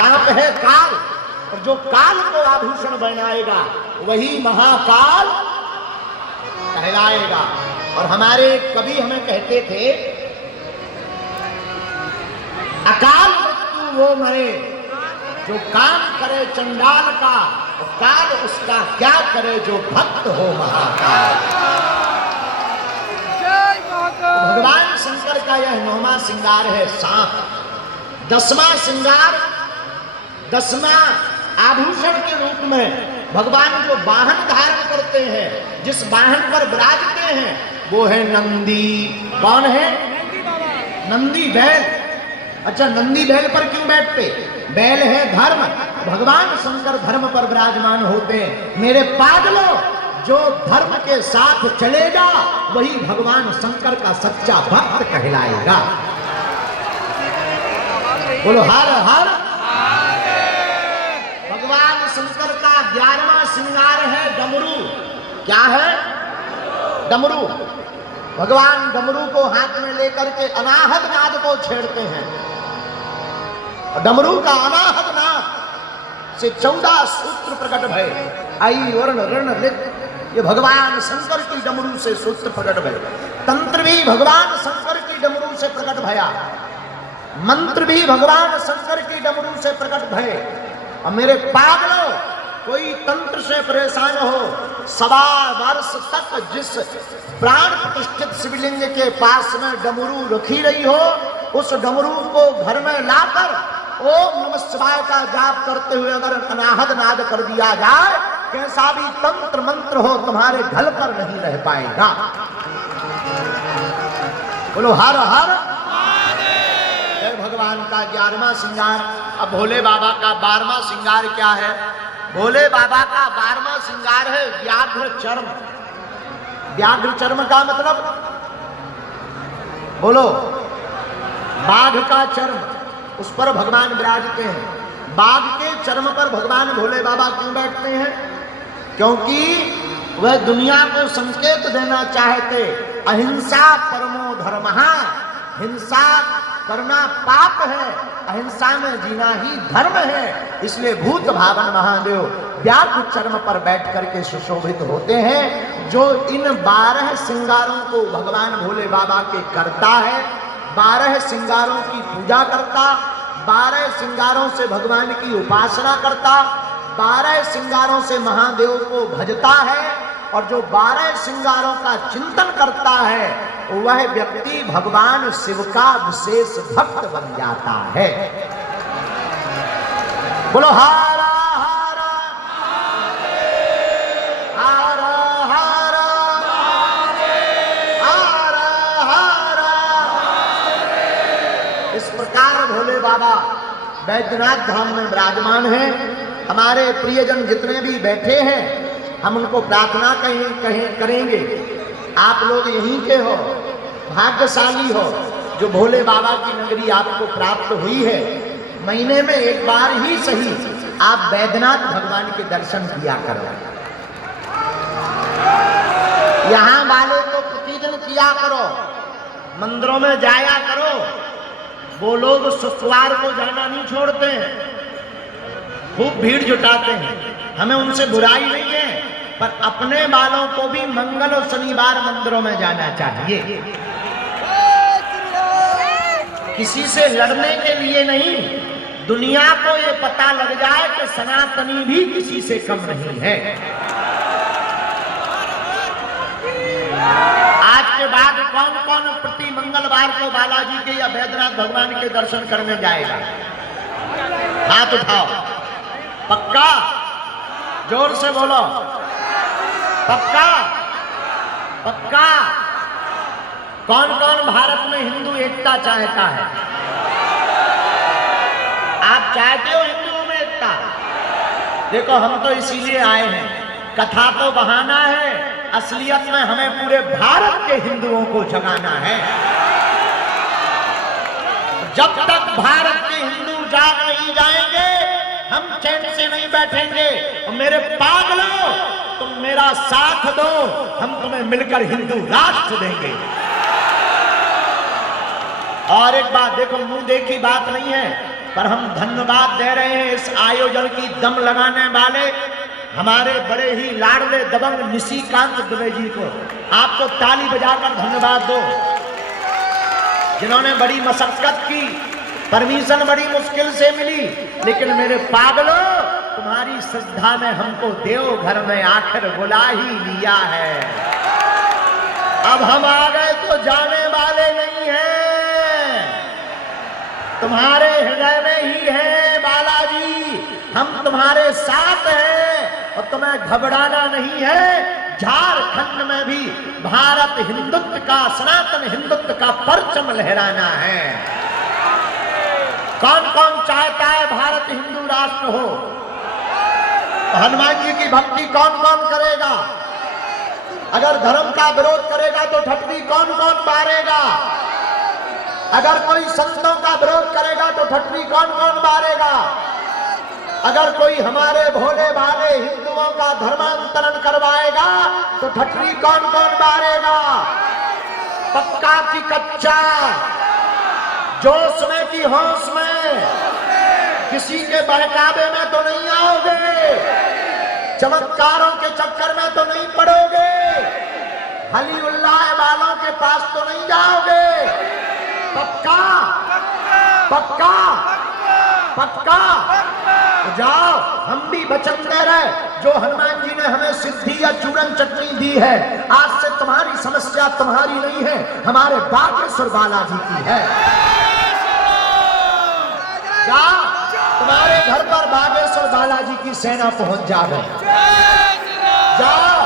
सांप है काल, और जो काल को आभूषण बनाएगा वही महाकाल कहलाएगा। और हमारे कवि हमें कहते थे, अकाल मृत्यु वो मरे जो काम करे चंडाल का, काल उसका क्या करे जो भक्त हो महाकाल। भगवान शंकर का यह 9वां श्रृंगार है सांप। 10वां श्रृंगार, 10वां आभूषण के रूप में भगवान जो वाहन धारण करते हैं, जिस वाहन पर विराजते हैं, वो है नंदी। कौन है? नंदी बैल। अच्छा, नंदी बैल पर क्यों बैठते? बैल है धर्म, भगवान शंकर धर्म पर विराजमान होते हैं। मेरे पागलों, जो धर्म के साथ चलेगा वही भगवान शंकर का सच्चा भक्त कहलाएगा। बोलो हर हर। भगवान शंकर का 11वां श्रृंगार है डमरू। क्या है? डमरू। भगवान डमरू को हाथ में लेकर के अनाहत नाद को छेड़ते हैं। डमरू का अनाहत नाद से 14 सूत्र प्रकट भय। आई वर्ण ऋण लिख, ये भगवान शंकर की डमरू से सूत्र प्रकट भय। तंत्र भी भगवान शंकर की डमरू से प्रकट भया, मंत्र भी भगवान शंकर की डमरू से प्रकट भय। और मेरे पागलों, कोई तंत्र से परेशान हो, 1.25 वर्ष तक जिस प्राण प्रतिष्ठित शिवलिंग के पास में डमरू रखी रही हो, उस डमरू को घर में लाकर ओम नमः शिवाय का जाप करते हुए अगर अनाहत नाद कर दिया जाए, कैसा भी तंत्र मंत्र हो तुम्हारे घर पर नहीं रह पाएगा। बोलो हर हर। भगवान का 11वां श्रृंगार। अब भोले बाबा का 12वां श्रृंगार क्या है? भोले बाबा का 12वां श्रृंगार है व्याघ्र चर्म। व्याघ्र चर्म का मतलब बोलो, बाघ का चर्म, उस पर भगवान विराजते हैं। बाघ के चर्म पर भगवान भोले बाबा क्यों बैठते हैं? क्योंकि वह दुनिया को संकेत देना चाहते, अहिंसा परमो धर्मः, हिंसा करना पाप है, अहिंसा में जीना ही धर्म है। इसलिए भूत भावन महादेव व्याघ्र चर्म पर बैठ करके सुशोभित होते हैं। जो इन 12 श्रृंगारों को भगवान भोले बाबा के करता है, 12 श्रृंगारों की पूजा करता, 12 श्रृंगारों से भगवान की उपासना करता, 12 श्रृंगारों से महादेव को भजता है, और जो 12 श्रृंगारों का चिंतन करता है वह व्यक्ति भगवान शिव का विशेष भक्त बन जाता है। बोलो हारा हारा हारा हारा हारा हारा। इस प्रकार भोले बाबा बैद्यनाथ धाम में विराजमान हैं। हमारे प्रियजन जितने भी बैठे हैं, हम उनको प्रार्थना करेंगे। आप लोग यहीं के हो, भाग्यशाली हो जो भोले बाबा की नगरी आपको प्राप्त हुई है। महीने में एक बार ही सही आप बैद्यनाथ भगवान के दर्शन किया करो। यहाँ वाले तो प्रतिदिन किया करो, मंदिरों में जाया करो। वो लोग शुक्रवार को जाना नहीं छोड़ते हैं, खूब भीड़ जुटाते हैं। हमें उनसे बुराई नहीं है, पर अपने वालों को भी मंगल और शनिवार मंदिरों में जाना चाहिए। किसी से लड़ने के लिए नहीं, दुनिया को ये पता लग जाए कि सनातनी भी किसी से कम नहीं है। आज के बाद कौन कौन प्रति मंगलवार को बालाजी के या बैद्यनाथ भगवान के दर्शन करने जाएगा? हाथ उठाओ। पक्का? जोर से बोलो। पक्का? पक्का? कौन कौन भारत में हिंदू एकता चाहता है? आप चाहते हो हिंदुओं में एकता? देखो, हम तो इसीलिए आए हैं। कथा तो बहाना है, असलियत में हमें पूरे भारत के हिंदुओं को जगाना है। जब तक भारत के हिंदू जाग नहीं जाएंगे, हम चैन से नहीं बैठेंगे। और मेरे पागलों, तुम मेरा साथ दो, हम तुम्हें मिलकर हिंदू राष्ट्र देंगे। और एक बात देखो, मुंह देखी बात नहीं है, पर हम धन्यवाद दे रहे हैं इस आयोजन की दम लगाने वाले हमारे बड़े ही लाडले दबंग निशिकांत दुबे जी को। आपको ताली बजाकर धन्यवाद दो, जिन्होंने बड़ी मशक्कत की। परमिशन बड़ी मुश्किल से मिली, लेकिन मेरे पागलों, तुम्हारी श्रद्धा ने हमको देवघर में आखिर बुला ही लिया है। अब हम आ गए तो जाने वाले नहीं हैं, तुम्हारे हृदय में ही है बालाजी। हम तुम्हारे साथ हैं और तुम्हें घबराना नहीं है। झारखंड में भी भारत हिंदुत्व का, सनातन हिंदुत्व का परचम लहराना है। कौन कौन चाहता है भारत हिंदू राष्ट्र हो? हनुमान जी की भक्ति कौन कौन करेगा? अगर धर्म का विरोध करेगा तो ठटवी कौन कौन बारेगा? अगर कोई संतों का विरोध करेगा तो ठटवी कौन कौन बारेगा? अगर कोई हमारे भोले भाले हिंदुओं का धर्मांतरण करवाएगा तो ठटवी कौन कौन बारेगा? पक्का की कच्चा, जोश में की होश में, किसी के बहकावे में तो नहीं आओगे, चमत्कारों के चक्कर में तो नहीं पड़ोगे, हली उल्लाह वालों के पास तो नहीं जाओगे। पक्का पक्का पक्का जाओ। हम भी वचन दे रहे, जो हनुमान जी ने हमें सिद्धि या चूरन चटनी दी है, आज से तुम्हारी समस्या तुम्हारी नहीं है, हमारे बागेश्वर बालाजी की है। जाओ, तुम्हारे घर पर बागेश्वर बालाजी की सेना पहुंच जाए। जाओ।